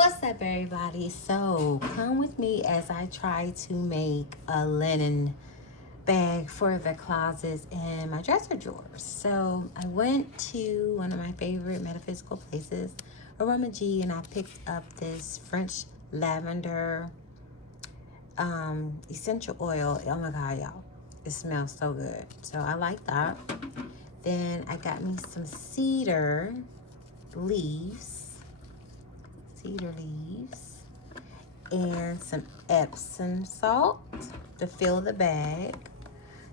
What's up, everybody? So come with me as I try to make a linen bag for the closets and my dresser drawers. So I went to one of my favorite metaphysical places, Aroma G, and I picked up this French lavender essential oil. Oh my god, y'all, it smells so good. So I like that. Then I got me some cedar leaves and some Epsom salt to fill the bag,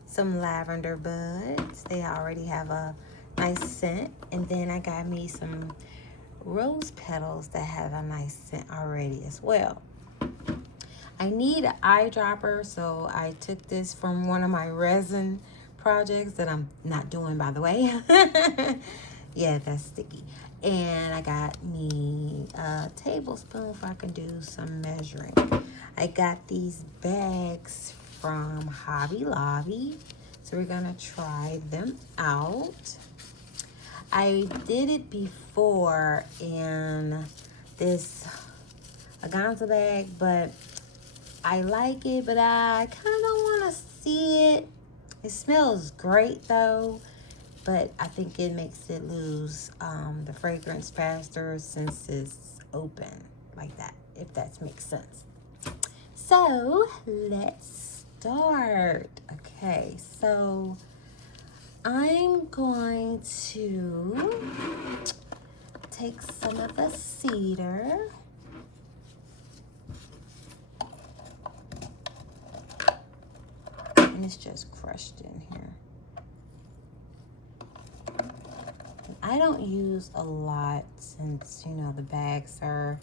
some lavender buds, they already have a nice scent, and then I got me some rose petals that have a nice scent already as well. I need an eyedropper, so I took this from one of my resin projects that I'm not doing, by the way. Yeah, that's sticky. And I got me a tablespoon if I can do some measuring. I got these bags from Hobby Lobby, so we're gonna try them out. I did it before in this organza bag, but I like it, but I kind of don't want to see it. It smells great though, but I think it makes it lose the fragrance faster since it's open like that, if that makes sense. So let's start. Okay, so I'm going to take some of the cedar. And it's just crushed in here. I don't use a lot since, you know, the bags are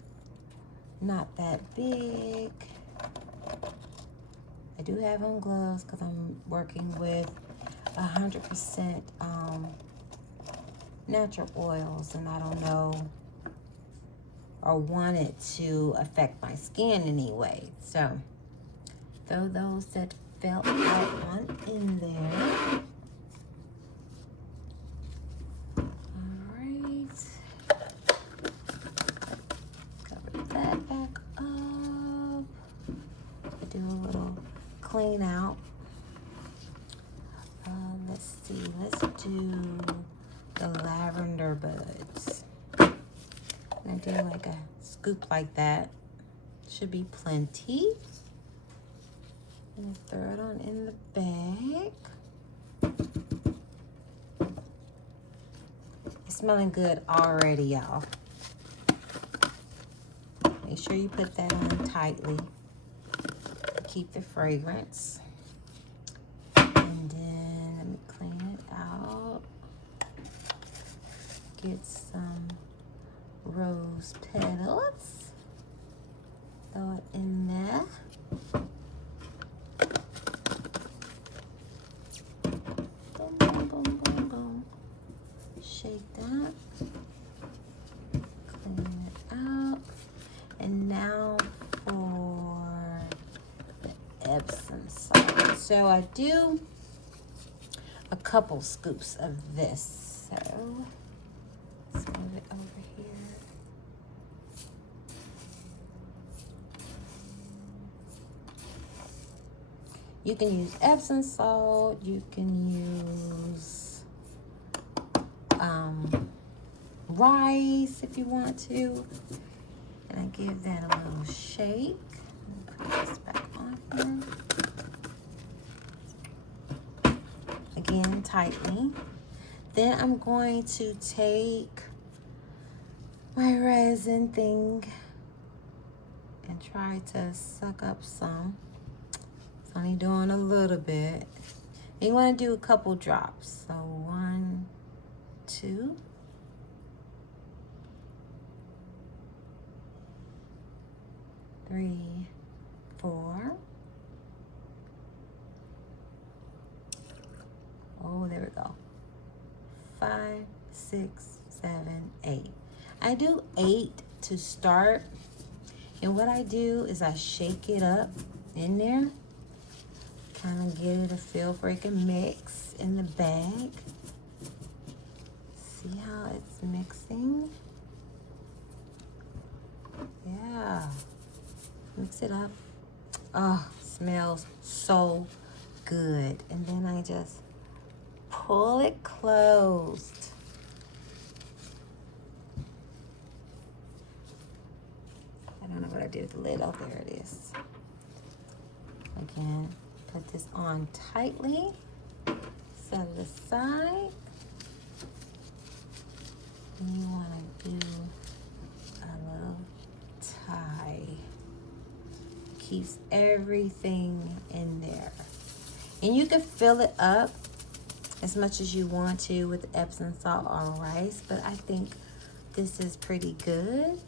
not that big. I do have on gloves because I'm working with 100% natural oils, and I don't know or want it to affect my skin anyway. So throw those that fell out on in there. Clean out. Let's see. Let's do the lavender buds. I'm gonna do like a scoop like that. Should be plenty. And throw it on in the bag. It's smelling good already, y'all. Make sure you put that on tightly. Keep the fragrance. And then let me clean it out. Get some rose petals. Throw it in there. Boom, boom, boom, boom, boom. Shake that. Clean it out. And now for Epsom salt. So I do a couple scoops of this. So let's move it over here. You can use Epsom salt. You can use rice if you want to. And I give that a little shake. Put this back on here. Again, tightly. Then I'm going to take my resin thing and try to suck up some. It's only doing a little bit. And you want to do a couple drops. So 1, 2. Three, 4. Oh, there we go. 5, 6, 7, 8. I do 8 to start. And what I do is I shake it up in there. Kind of get it a feel for it can mix in the bag. See how it's mixing? Yeah. Mix it up. Oh, smells so good. And then I just pull it closed. I don't know what I did with the lid. Oh, there it is. Again, put this on tightly. Set it aside. And you want to do a little tie. Keeps everything in there. And you can fill it up as much as you want to with Epsom salt or rice, but I think this is pretty good.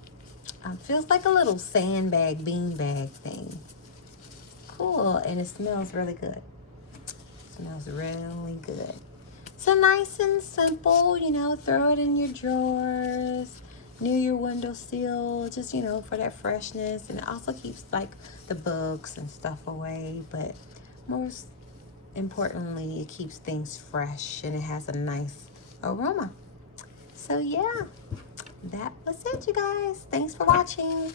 Feels like a little sandbag, beanbag thing. Cool, and it smells really good. Smells really good. So nice and simple, you know, throw it in your drawers, near your windowsill, just, you know, for that freshness. And it also keeps like the bugs and stuff away, but most importantly, it keeps things fresh and it has a nice aroma. So yeah, that was it, you guys. Thanks for watching.